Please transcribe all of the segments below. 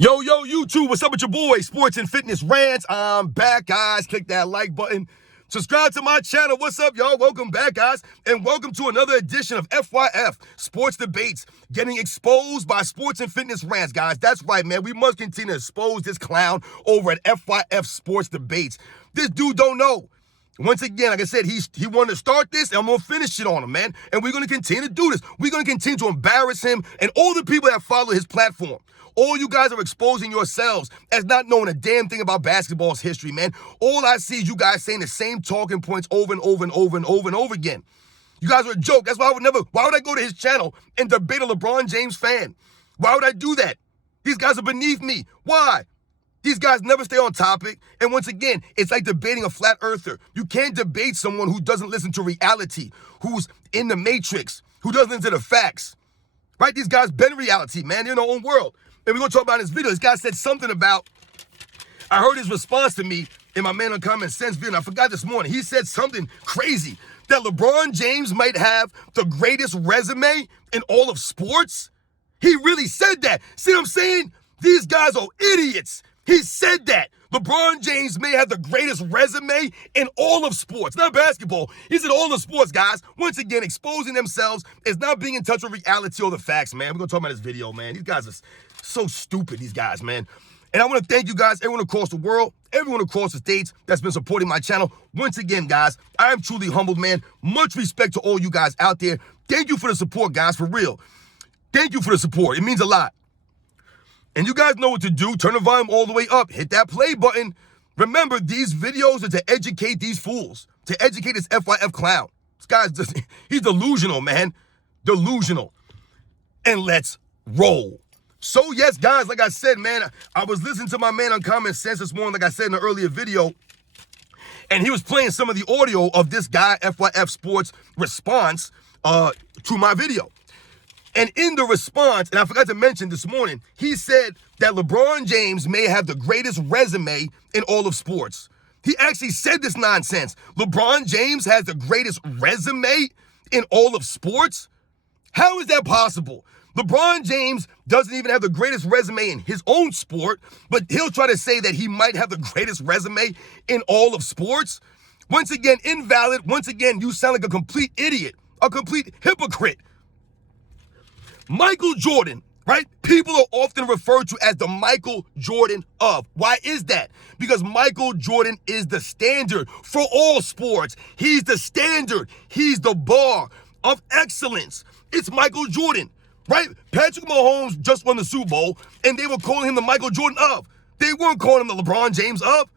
Yo, YouTube, what's up with your boy, Sports and Fitness Rants? I'm back, guys. Click that like button. Subscribe to my channel. What's up, y'all? Welcome back, guys. And welcome to another edition of FYF, Sports Debates, getting exposed by Sports and Fitness Rants, guys. That's right, man. We must continue to expose this clown over at FYF Sports Debates. This dude don't know. Once again, like I said, he wanted to start this, and I'm going to finish it on him, man. And we're going to continue to do this. We're going to continue to embarrass him and all the people that follow his platform. All you guys are exposing yourselves as not knowing a damn thing about basketball's history, man. All I see is you guys saying the same talking points over and over and over and over and over again. You guys are a joke. That's why why would I go to his channel and debate a LeBron James fan? Why would I do that? These guys are beneath me. Why? These guys never stay on topic. And once again, it's like debating a flat earther. You can't debate someone who doesn't listen to reality, who's in the matrix, who doesn't listen to the facts. Right? These guys bend reality, man. They're in their own world. And we're going to talk about in this video. This guy said something about, I heard his response to me in my Man on Common Sense video, and I forgot this morning. He said something crazy, that LeBron James might have the greatest resume in all of sports. He really said that. See what I'm saying? These guys are idiots. He said that. LeBron James may have the greatest resume in all of sports, not basketball. He's in all of sports, guys. Once again, exposing themselves is not being in touch with reality or the facts, man. We're going to talk about this video, man. These guys are so stupid, these guys, man. And I want to thank you guys, everyone across the world, everyone across the states that's been supporting my channel. Once again, guys, I am truly humbled, man. Much respect to all you guys out there. Thank you for the support, guys, for real. Thank you for the support. It means a lot. And you guys know what to do. Turn the volume all the way up. Hit that play button. Remember, these videos are to educate these fools, to educate this FYF clown. This guy's just, he's delusional, man. Delusional. And let's roll. So, yes, guys, like I said, man, I was listening to my Man on Common Sense this morning, like I said in the earlier video, and he was playing some of the audio of this guy, FYF Sports, response to my video. And in the response, and I forgot to mention this morning, he said that LeBron James may have the greatest resume in all of sports. He actually said this nonsense. LeBron James has the greatest resume in all of sports? How is that possible? LeBron James doesn't even have the greatest resume in his own sport, but he'll try to say that he might have the greatest resume in all of sports. Once again, invalid. Once again, you sound like a complete idiot, a complete hypocrite. Michael Jordan, right? People are often referred to as the Michael Jordan of. Why is that? Because Michael Jordan is the standard for all sports. He's the standard. He's the bar of excellence. It's Michael Jordan, right? Patrick Mahomes just won the Super Bowl, and they were calling him the Michael Jordan of. They weren't calling him the LeBron James of.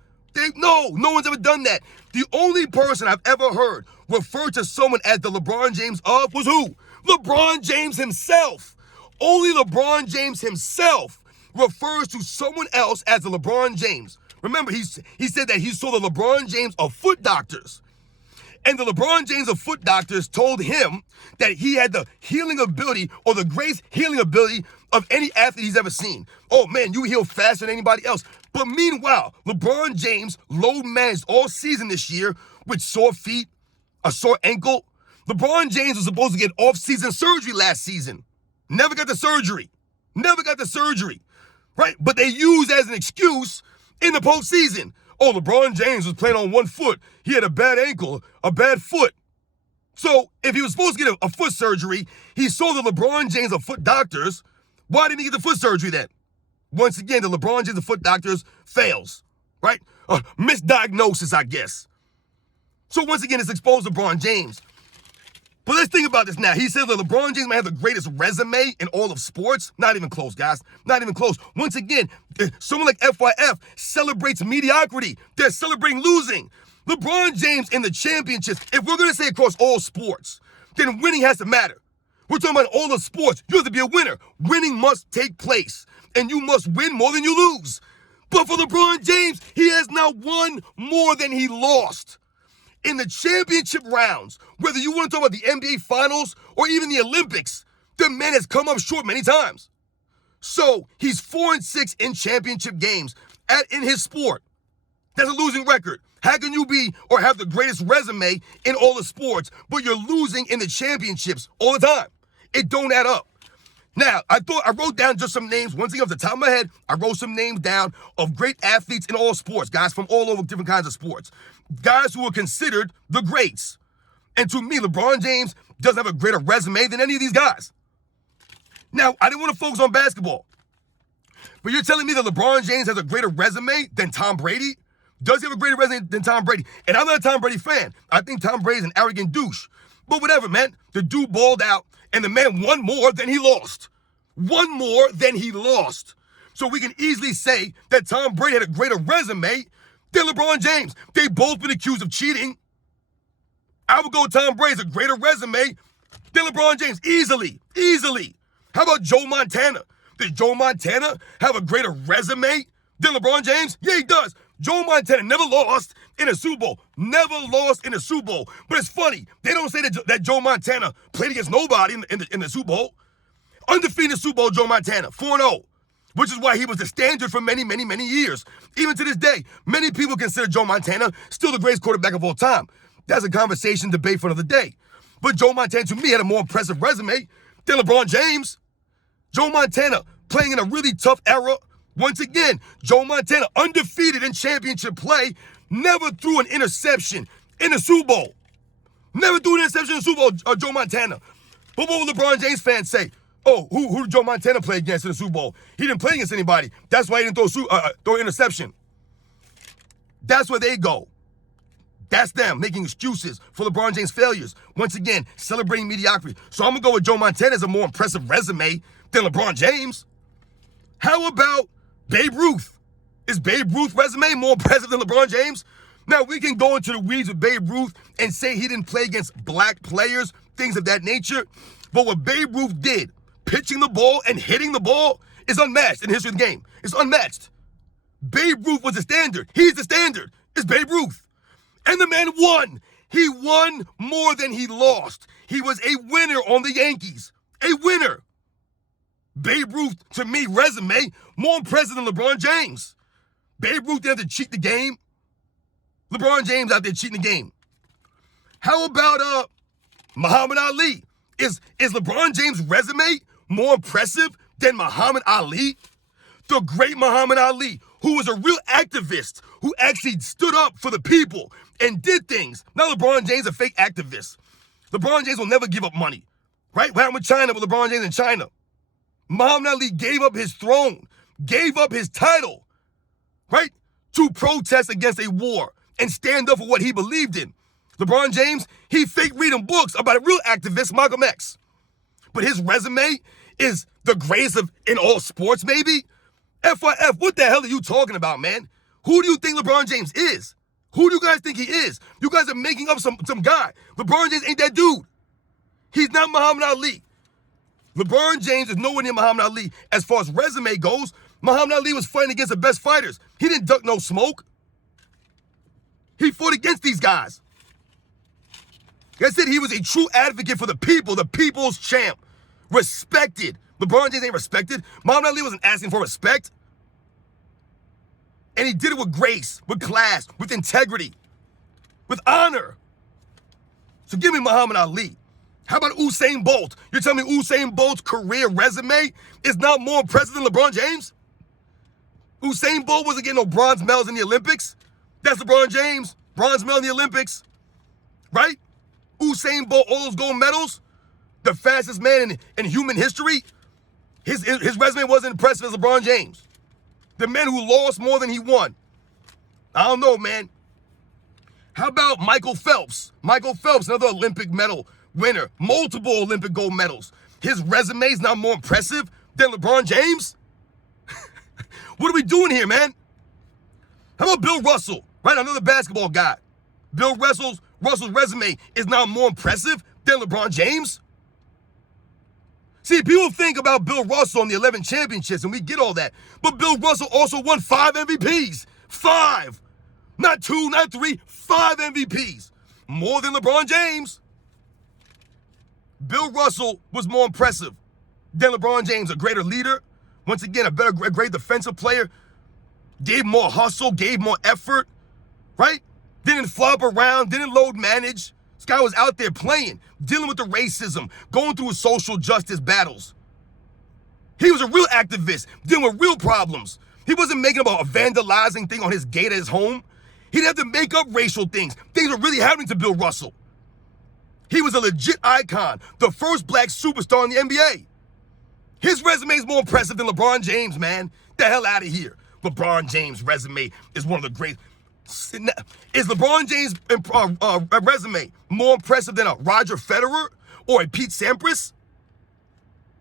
No one's ever done that. The only person I've ever heard refer to someone as the LeBron James of was who? LeBron James himself. Only LeBron James himself refers to someone else as the LeBron James. Remember, he said that he saw the LeBron James of foot doctors. And the LeBron James of foot doctors told him that he had the healing ability or the greatest healing ability of any athlete he's ever seen. Oh, man, you heal faster than anybody else. But meanwhile, LeBron James load managed all season this year with sore feet, a sore ankle. LeBron James was supposed to get off-season surgery last season. Never got the surgery. Right? But they used as an excuse in the postseason. Oh, LeBron James was playing on one foot. He had a bad ankle, a bad foot. So if he was supposed to get a foot surgery, he saw the LeBron James of foot doctors. Why didn't he get the foot surgery then? Once again, the LeBron James of foot doctors fails, right? Misdiagnosis, I guess. So once again, it's exposed LeBron James. But let's think about this now. He says that LeBron James might have the greatest resume in all of sports. Not even close, guys. Not even close. Once again, someone like FYF celebrates mediocrity. They're celebrating losing. LeBron James in the championships, if we're going to say across all sports, then winning has to matter. We're talking about all the sports. You have to be a winner. Winning must take place. And you must win more than you lose. But for LeBron James, he has now won more than he lost. In the championship rounds, whether you want to talk about the NBA Finals or even the Olympics, the man has come up short many times. So he's 4-6 in championship games in his sport. That's a losing record. How can you be or have the greatest resume in all the sports, but you're losing in the championships all the time? It don't add up. Now, I wrote down just some names. Once again, off the top of my head, I wrote some names down of great athletes in all sports, guys from all over different kinds of sports. Guys who are considered the greats. And to me, LeBron James doesn't have a greater resume than any of these guys. Now, I didn't want to focus on basketball. But you're telling me that LeBron James has a greater resume than Tom Brady? Does he have a greater resume than Tom Brady? And I'm not a Tom Brady fan. I think Tom Brady's an arrogant douche. But whatever, man. The dude balled out, and the man won more than he lost. Won more than he lost. So we can easily say that Tom Brady had a greater resume than LeBron James. They've both been accused of cheating. I would go Tom Brady's a greater resume than LeBron James. Easily. Easily. How about Joe Montana? Does Joe Montana have a greater resume than LeBron James? Yeah, he does. Joe Montana never lost in a Super Bowl. Never lost in a Super Bowl. But it's funny. They don't say that Joe Montana played against nobody in the Super Bowl. Undefeated Super Bowl Joe Montana, 4-0. Which is why he was the standard for many, many, many years. Even to this day, many people consider Joe Montana still the greatest quarterback of all time. That's a conversation, debate for another day. But Joe Montana, to me, had a more impressive resume than LeBron James. Joe Montana playing in a really tough era. Once again, Joe Montana, undefeated in championship play, never threw an interception in the Super Bowl. Never threw an interception in the Super Bowl, Joe Montana. But what will LeBron James fans say? Oh, who did Joe Montana play against in the Super Bowl? He didn't play against anybody. That's why he didn't throw an interception. That's where they go. That's them making excuses for LeBron James' failures. Once again, celebrating mediocrity. So I'm going to go with Joe Montana as a more impressive resume than LeBron James. How about Babe Ruth? Is Babe Ruth's resume more impressive than LeBron James? Now, we can go into the weeds with Babe Ruth and say he didn't play against black players, things of that nature. But what Babe Ruth did, pitching the ball and hitting the ball, is unmatched in the history of the game. It's unmatched. Babe Ruth was the standard. He's the standard. It's Babe Ruth. And the man won. He won more than he lost. He was a winner on the Yankees. A winner. Babe Ruth, to me, resume, more impressive than LeBron James. Babe Ruth didn't have to cheat the game. LeBron James out there cheating the game. How about Muhammad Ali? Is LeBron James' resume more impressive than Muhammad Ali? The great Muhammad Ali, who was a real activist, who actually stood up for the people and did things. Now LeBron James, a fake activist. LeBron James will never give up money. Right? What happened with China, with LeBron James in China? Muhammad Ali gave up his throne, gave up his title, right, to protest against a war and stand up for what he believed in. LeBron James, he fake reading books about a real activist, Malcolm X. But his resume is the greatest in all sports, maybe? FYF, what the hell are you talking about, man? Who do you think LeBron James is? Who do you guys think he is? You guys are making up some guy. LeBron James ain't that dude. He's not Muhammad Ali. LeBron James is nowhere near Muhammad Ali as far as resume goes. Muhammad Ali was fighting against the best fighters. He didn't duck no smoke. He fought against these guys. Like I said, he was a true advocate for the people, the people's champ. Respected. LeBron James ain't respected. Muhammad Ali wasn't asking for respect. And he did it with grace, with class, with integrity, with honor. So give me Muhammad Ali. How about Usain Bolt? You're telling me Usain Bolt's career resume is not more impressive than LeBron James? Usain Bolt wasn't getting no bronze medals in the Olympics. That's LeBron James. Bronze medal in the Olympics. Right? Usain Bolt, all those gold medals. The fastest man in human history. His resume wasn't impressive as LeBron James. The man who lost more than he won. I don't know, man. How about Michael Phelps? Michael Phelps, another Olympic medal winner. Multiple Olympic gold medals. His resume is not more impressive than LeBron James? What are we doing here, man? How about Bill Russell? Right, another basketball guy. Bill Russell's resume is not more impressive than LeBron James? See, people think about Bill Russell on the 11 championships, and we get all that. But Bill Russell also won 5 MVPs. 5. Not 2, not 3, 5 MVPs. More than LeBron James. Bill Russell was more impressive than LeBron James, a greater leader. Once again, a great defensive player. Gave more hustle, gave more effort, right? Didn't flop around, didn't load manage. This guy was out there playing, dealing with the racism, going through his social justice battles. He was a real activist, dealing with real problems. He wasn't making about a vandalizing thing on his gate at his home. He didn't have to make up racial things. Things were really happening to Bill Russell. He was a legit icon, the first black superstar in the NBA. His resume is more impressive than LeBron James, man. The hell out of here. LeBron James' resume is one of the great. Is LeBron James' resume more impressive than a Roger Federer or a Pete Sampras?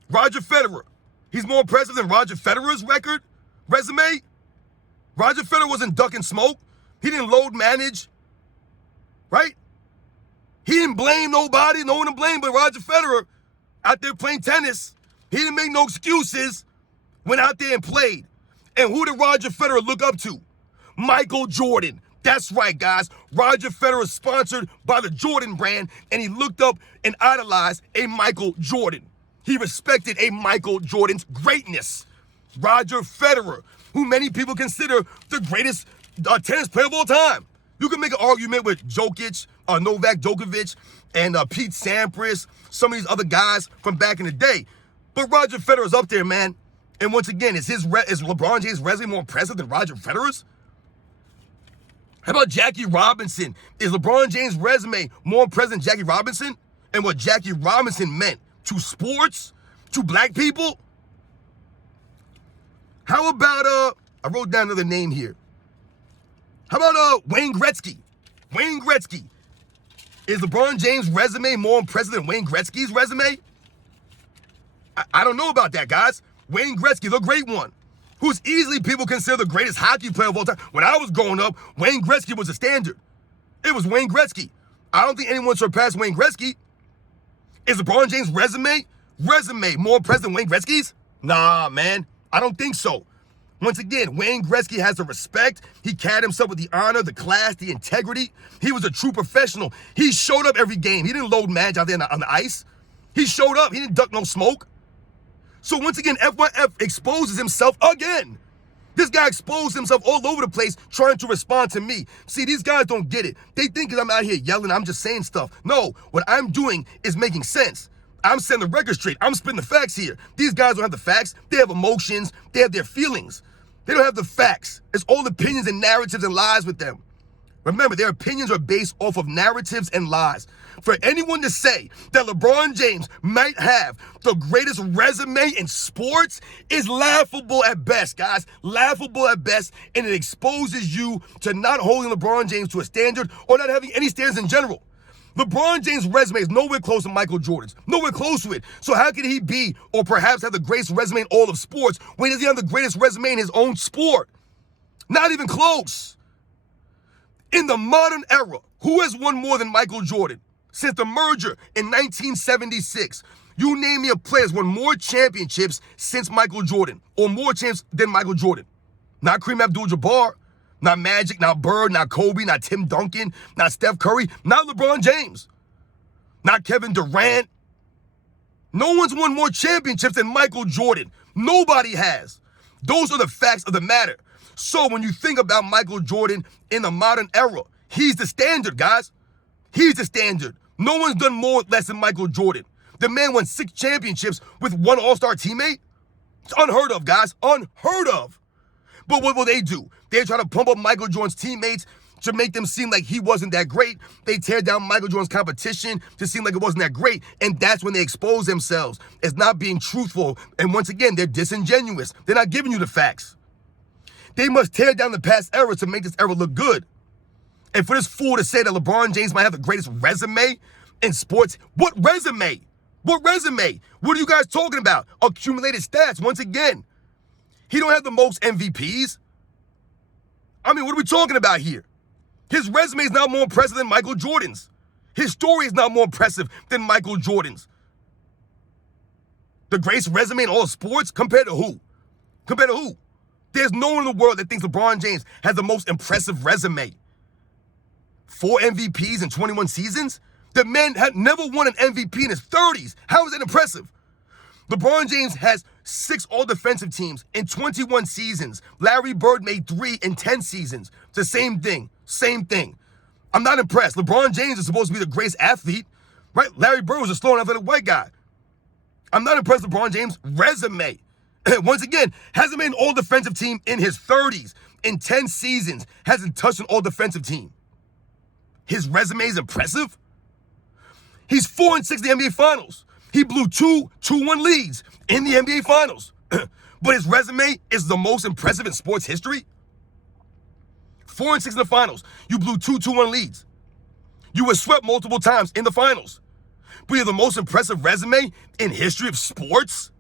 Roger Federer. He's more impressive than Roger Federer's resume? Roger Federer wasn't ducking smoke. He didn't load manage, right? He didn't blame nobody, no one to blame but Roger Federer out there playing tennis. He didn't make no excuses, went out there and played. And who did Roger Federer look up to? Michael Jordan. That's right, guys. Roger Federer is sponsored by the Jordan brand, and he looked up and idolized a Michael Jordan. He respected a Michael Jordan's greatness. Roger Federer, who many people consider the greatest tennis player of all time. You can make an argument with Jokic, Novak Djokovic, and Pete Sampras, some of these other guys from back in the day. But Roger Federer's up there, man. And once again, is LeBron James' resume more impressive than Roger Federer's? How about Jackie Robinson? Is LeBron James' resume more impressive than Jackie Robinson and what Jackie Robinson meant to sports, to black people? How about, I wrote down another name here. How about Wayne Gretzky? Wayne Gretzky. Is LeBron James' resume more impressive than Wayne Gretzky's resume? I don't know about that, guys. Wayne Gretzky, the great one, who's easily people consider the greatest hockey player of all time. When I was growing up, Wayne Gretzky was a standard. It was Wayne Gretzky. I don't think anyone surpassed Wayne Gretzky. Is LeBron James' resume more impressive than Wayne Gretzky's? Nah, man. I don't think so. Once again, Wayne Gretzky has the respect. He carried himself with the honor, the class, the integrity. He was a true professional. He showed up every game. He didn't load match out there on the ice. He showed up. He didn't duck no smoke. So once again, FYF exposes himself again. This guy exposed himself all over the place trying to respond to me. See, these guys don't get it. They think that I'm out here yelling, I'm just saying stuff. No, what I'm doing is making sense. I'm setting the record straight. I'm spitting the facts here. These guys don't have the facts. They have emotions. They have their feelings. They don't have the facts. It's all opinions and narratives and lies with them. Remember, their opinions are based off of narratives and lies. For anyone to say that LeBron James might have the greatest resume in sports is laughable at best, guys. Laughable at best, and it exposes you to not holding LeBron James to a standard or not having any standards in general. LeBron James' resume is nowhere close to Michael Jordan's. Nowhere close to it. So how could he be or perhaps have the greatest resume in all of sports when he doesn't have the greatest resume in his own sport? Not even close. In the modern era, who has won more than Michael Jordan? Since the merger in 1976, you name me a player that's won more championships since Michael Jordan, or more champs than Michael Jordan. Not Kareem Abdul-Jabbar, not Magic, not Bird, not Kobe, not Tim Duncan, not Steph Curry, not LeBron James, not Kevin Durant. No one's won more championships than Michael Jordan. Nobody has. Those are the facts of the matter. So when you think about Michael Jordan in the modern era, he's the standard, guys. He's the standard. No one's done more or less than Michael Jordan. The man won 6 championships with 1 all-star teammate. It's unheard of, guys. Unheard of. But what will they do? They try to pump up Michael Jordan's teammates to make them seem like he wasn't that great. They tear down Michael Jordan's competition to seem like it wasn't that great. And that's when they expose themselves as not being truthful. And once again, they're disingenuous. They're not giving you the facts. They must tear down the past era to make this era look good. And for this fool to say that LeBron James might have the greatest resume in sports, what resume? What resume? What are you guys talking about? Accumulated stats, once again. He don't have the most MVPs. I mean, what are we talking about here? His resume is not more impressive than Michael Jordan's. His story is not more impressive than Michael Jordan's. The greatest resume in all of sports? Compared to who? Compared to who? There's no one in the world that thinks LeBron James has the most impressive resume. 4 MVPs in 21 seasons? The man had never won an MVP in his 30s. How is that impressive? LeBron James has 6 all-defensive teams in 21 seasons. Larry Bird made 3 in 10 seasons. It's the same thing. Same thing. I'm not impressed. LeBron James is supposed to be the greatest athlete, right? Larry Bird was a slow and athletic white guy. I'm not impressed with LeBron James' resume. Once again, hasn't made an all-defensive team in his 30s. In 10 seasons, hasn't touched an all-defensive team. His resume is impressive. He's 4-6 in the NBA Finals. He blew 2-1 leads in the NBA Finals. But his resume is the most impressive in sports history. 4-6 in the Finals. You blew 2-1 leads. You were swept multiple times in the Finals. But you have the most impressive resume in history of sports?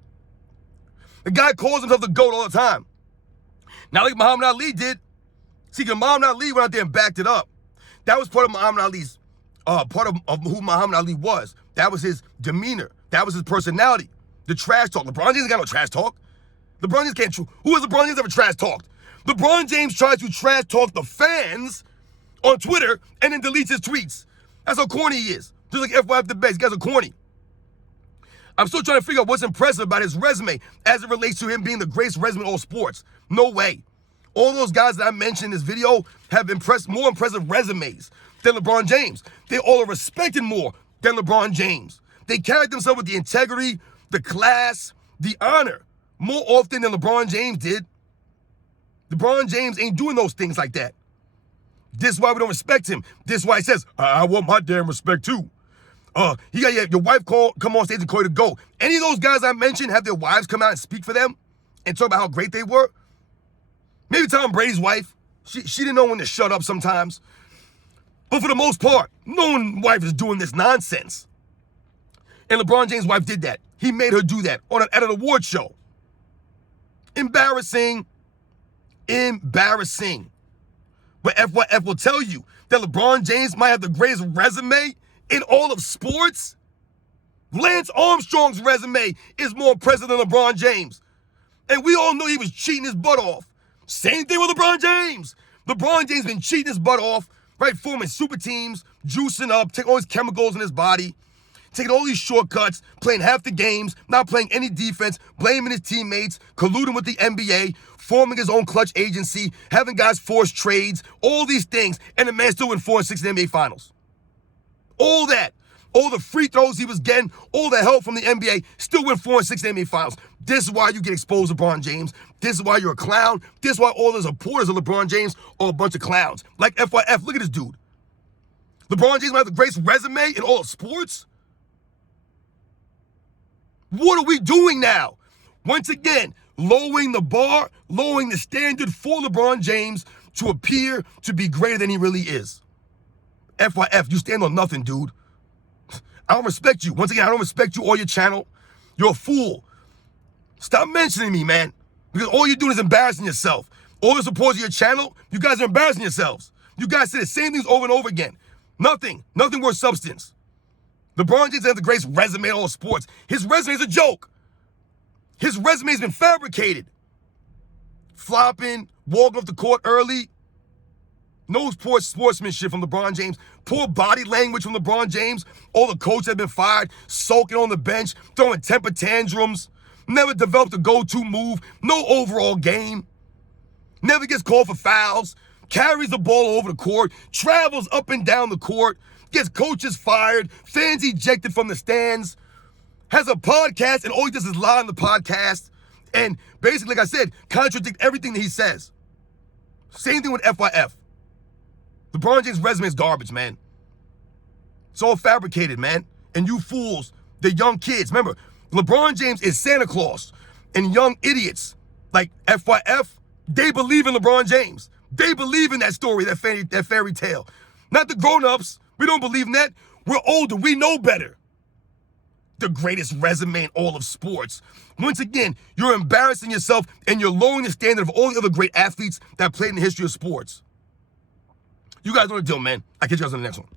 The guy calls himself the GOAT all the time. Not like Muhammad Ali did. See, because Muhammad Ali went out there and backed it up. That was part of Muhammad Ali's, part of who Muhammad Ali was. That was his demeanor. That was his personality. The trash talk. LeBron James ain't got no trash talk. LeBron James can't. Who has LeBron James ever trash talked? LeBron James tries to trash talk the fans on Twitter and then deletes his tweets. That's how corny he is. Just like FYF the best. These guys are corny. I'm still trying to figure out what's impressive about his resume as it relates to him being the greatest resume in all sports. No way. All those guys that I mentioned in this video have more impressive resumes than LeBron James. They all are respected more than LeBron James. They carried themselves with the integrity, the class, the honor more often than LeBron James did. LeBron James ain't doing those things like that. This is why we don't respect him. This is why he says, I want my damn respect too. You got your wife come on stage and call you to go. Any of those guys I mentioned have their wives come out and speak for them and talk about how great they were? Maybe Tom Brady's wife. She didn't know when to shut up sometimes. But for the most part, no one's wife is doing this nonsense. And LeBron James' wife did that. He made her do that at an award show. Embarrassing. Embarrassing. But FYF will tell you that LeBron James might have the greatest resume in all of sports. Lance Armstrong's resume is more impressive than LeBron James. And we all know he was cheating his butt off. Same thing with LeBron James. LeBron James been cheating his butt off, right? Forming super teams, juicing up, taking all his chemicals in his body, taking all these shortcuts, playing half the games, not playing any defense, blaming his teammates, colluding with the NBA, forming his own clutch agency, having guys force trades, all these things, and the man still went 4-6 in the NBA Finals. All that, all the free throws he was getting, all the help from the NBA, still went 4-6 in the NBA Finals. This is why you get exposed, LeBron James. This is why you're a clown. This is why all the supporters of LeBron James are a bunch of clowns. Like FYF, look at this dude. LeBron James might have the greatest resume in all of sports. What are we doing now? Once again, lowering the bar, lowering the standard for LeBron James to appear to be greater than he really is. FYF, you stand on nothing, dude. I don't respect you. Once again, I don't respect you or your channel. You're a fool. Stop mentioning me, man. Because all you're doing is embarrassing yourself. All the supporters of your channel, you guys are embarrassing yourselves. You guys say the same things over and over again. Nothing worth substance. LeBron James has the greatest resume in all sports. His resume is a joke. His resume has been fabricated. Flopping, walking off the court early. No poor sportsmanship from LeBron James. Poor body language from LeBron James. All the coaches have been fired, sulking on the bench, throwing temper tantrums. Never developed a go-to move. No overall game. Never gets called for fouls. Carries the ball over the court. Travels up and down the court. Gets coaches fired. Fans ejected from the stands. Has a podcast and all he does is lie on the podcast. And basically, like I said, contradict everything that he says. Same thing with FYF. LeBron James' resume is garbage, man. It's all fabricated, man. And you fools, the young kids. Remember, LeBron James is Santa Claus. And young idiots like FYF, they believe in LeBron James. They believe in that story, that fairy tale. Not the grown-ups. We don't believe in that. We're older. We know better. The greatest resume in all of sports. Once again, you're embarrassing yourself and you're lowering the standard of all the other great athletes that played in the history of sports. You guys know the deal, man. I'll catch you guys on the next one.